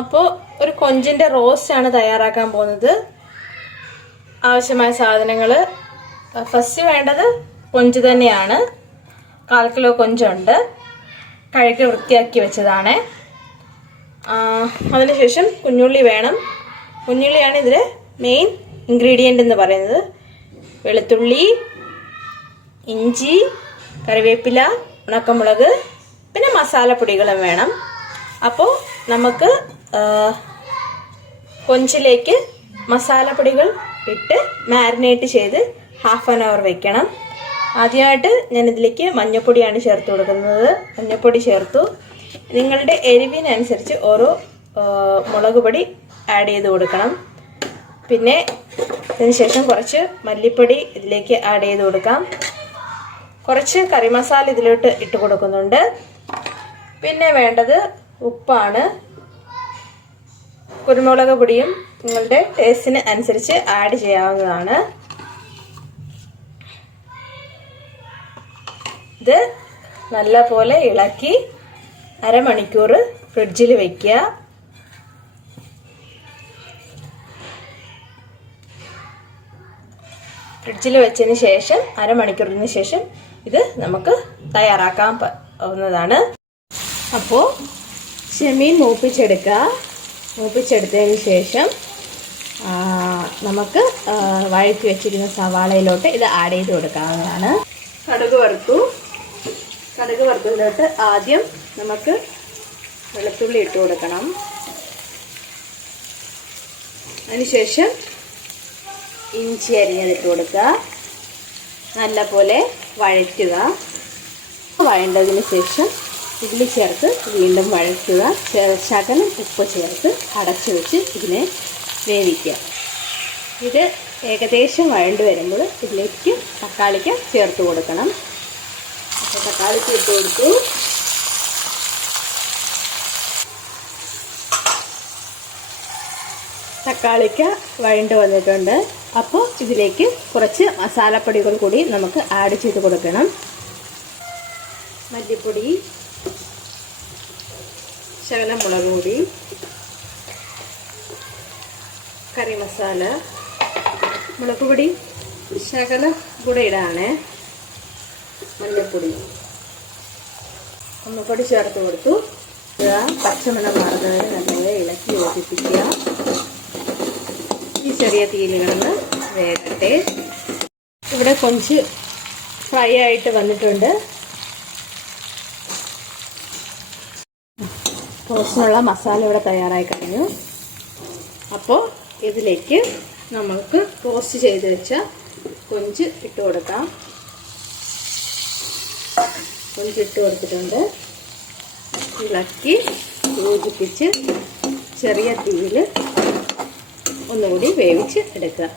അപ്പോൾ ഒരു കൊഞ്ചിൻ്റെ റോസ്റ്റാണ് തയ്യാറാക്കാൻ പോകുന്നത്. ആവശ്യമായ സാധനങ്ങൾ, ഫസ്റ്റ് വേണ്ടത് കൊഞ്ച് തന്നെയാണ്. 1/4 കിലോ കൊഞ്ചുണ്ട്, കഴുകി വൃത്തിയാക്കി വെച്ചതാണ്. അതിനുശേഷം കുഞ്ഞുള്ളി വേണം. കുഞ്ഞുള്ളിയാണ് ഇതിൽ മെയിൻ ഇൻഗ്രീഡിയൻ്റ് എന്ന് പറയുന്നത്. വെളുത്തുള്ളി, ഇഞ്ചി, കറിവേപ്പില, ഉണക്കമുളക്, പിന്നെ മസാലപ്പൊടികളും വേണം. അപ്പോൾ നമുക്ക് കൊഞ്ചിലേക്ക് മസാലപ്പൊടികൾ ഇട്ട് മാരിനേറ്റ് ചെയ്ത് 1/2 hour വെക്കണം. ആദ്യമായിട്ട് ഞാനിതിലേക്ക് മഞ്ഞൾപ്പൊടിയാണ് ചേർത്ത് കൊടുക്കുന്നത്. മഞ്ഞൾപ്പൊടി ചേർത്തു. നിങ്ങളുടെ എരിവിനനുസരിച്ച് ഓരോ മുളക് പൊടി ആഡ് ചെയ്ത് കൊടുക്കണം. പിന്നെ അതിനുശേഷം കുറച്ച് മല്ലിപ്പൊടി ഇതിലേക്ക് ആഡ് ചെയ്ത് കൊടുക്കാം. കുറച്ച് കറി മസാല ഇതിലോട്ട് ഇട്ട് കൊടുക്കുന്നുണ്ട്. പിന്നെ വേണ്ടത് ഉപ്പാണ്. കുരുമുളക് പൊടിയും നിങ്ങളുടെ ടേസ്റ്റിന് അനുസരിച്ച് ആഡ് ചെയ്യാവുന്നതാണ്. ഇത് നല്ലപോലെ ഇളക്കി 1/2 മണിക്കൂർ ഫ്രിഡ്ജിൽ വെക്കുക. ഫ്രിഡ്ജിൽ വെച്ചതിന് ശേഷം 1/2 മണിക്കൂറിന് ശേഷം ഇത് നമുക്ക് തയ്യാറാക്കാവുന്നതാണ്. അപ്പോൾ ചെമ്മീൻ മൂപ്പിച്ചെടുത്തതിന് ശേഷം നമുക്ക് വഴറ്റി വെച്ചിരിക്കുന്ന സവാളയിലോട്ട് ഇത് ആഡ് ചെയ്ത് കൊടുക്കാവുന്നതാണ്. കടുക് വറുത്തതിലോട്ട് ആദ്യം നമുക്ക് വെളുത്തുള്ളി ഇട്ട് കൊടുക്കണം. അതിനുശേഷം ഇഞ്ചി അരിഞ്ഞതിട്ട് കൊടുക്കുക. നല്ലപോലെ വഴറ്റുക. വഴണ്ടതിന് ശേഷം ഇതിൽ ചേർത്ത് വീണ്ടും വഴറ്റുക. ശകലം ഉപ്പ് ചേർത്ത് അടച്ചു വെച്ച് ഇതിനെ വേവിക്കുക. ഇത് ഏകദേശം വഴണ്ട് വരുമ്പോൾ ഇതിലേക്ക് തക്കാളിക്ക് ചേർത്ത് കൊടുക്കണം. അപ്പോൾ തക്കാളിക്ക് ഇട്ട് കൊടുത്തു. തക്കാളിക്ക് വഴണ്ട് വന്നിട്ടുണ്ട്. അപ്പോൾ ഇതിലേക്ക് കുറച്ച് മസാലപ്പൊടികൾ കൂടി നമുക്ക് ആഡ് ചെയ്ത് കൊടുക്കണം. മല്ലിപ്പൊടി, ശകലം മുളക് പൊടി, കറി മസാല, മുളക് പൊടി ശകലം കൂടെ ഇടാണ്. മല്ലിപ്പൊടി ഒന്നുകൂടി ചേർത്ത് കൊടുത്തു. പച്ചമണം മാറുന്നവരെ നല്ലപോലെ ഇളക്കി യോജിപ്പിക്കുക. ഈ ചെറിയ തീയിൽ കിടന്ന് വേകട്ടെ. ഇവിടെ കൊഞ്ച് ഫ്രൈ ആയിട്ട് വന്നിട്ടുണ്ട്. റോസ്റ്റിനുള്ള മസാല ഇവിടെ തയ്യാറായി കഴിഞ്ഞു. അപ്പോൾ ഇതിലേക്ക് നമുക്ക് റോസ്റ്റ് ചെയ്ത് വെച്ച കൊഞ്ച് ഇട്ട് കൊടുക്കാം. കൊഞ്ച് ഇട്ട് കൊടുത്തിട്ടുണ്ട്. ഇളക്കി യോജിപ്പിച്ച് ചെറിയ തീയിൽ ഒന്നുകൂടി വേവിച്ച് എടുക്കുക.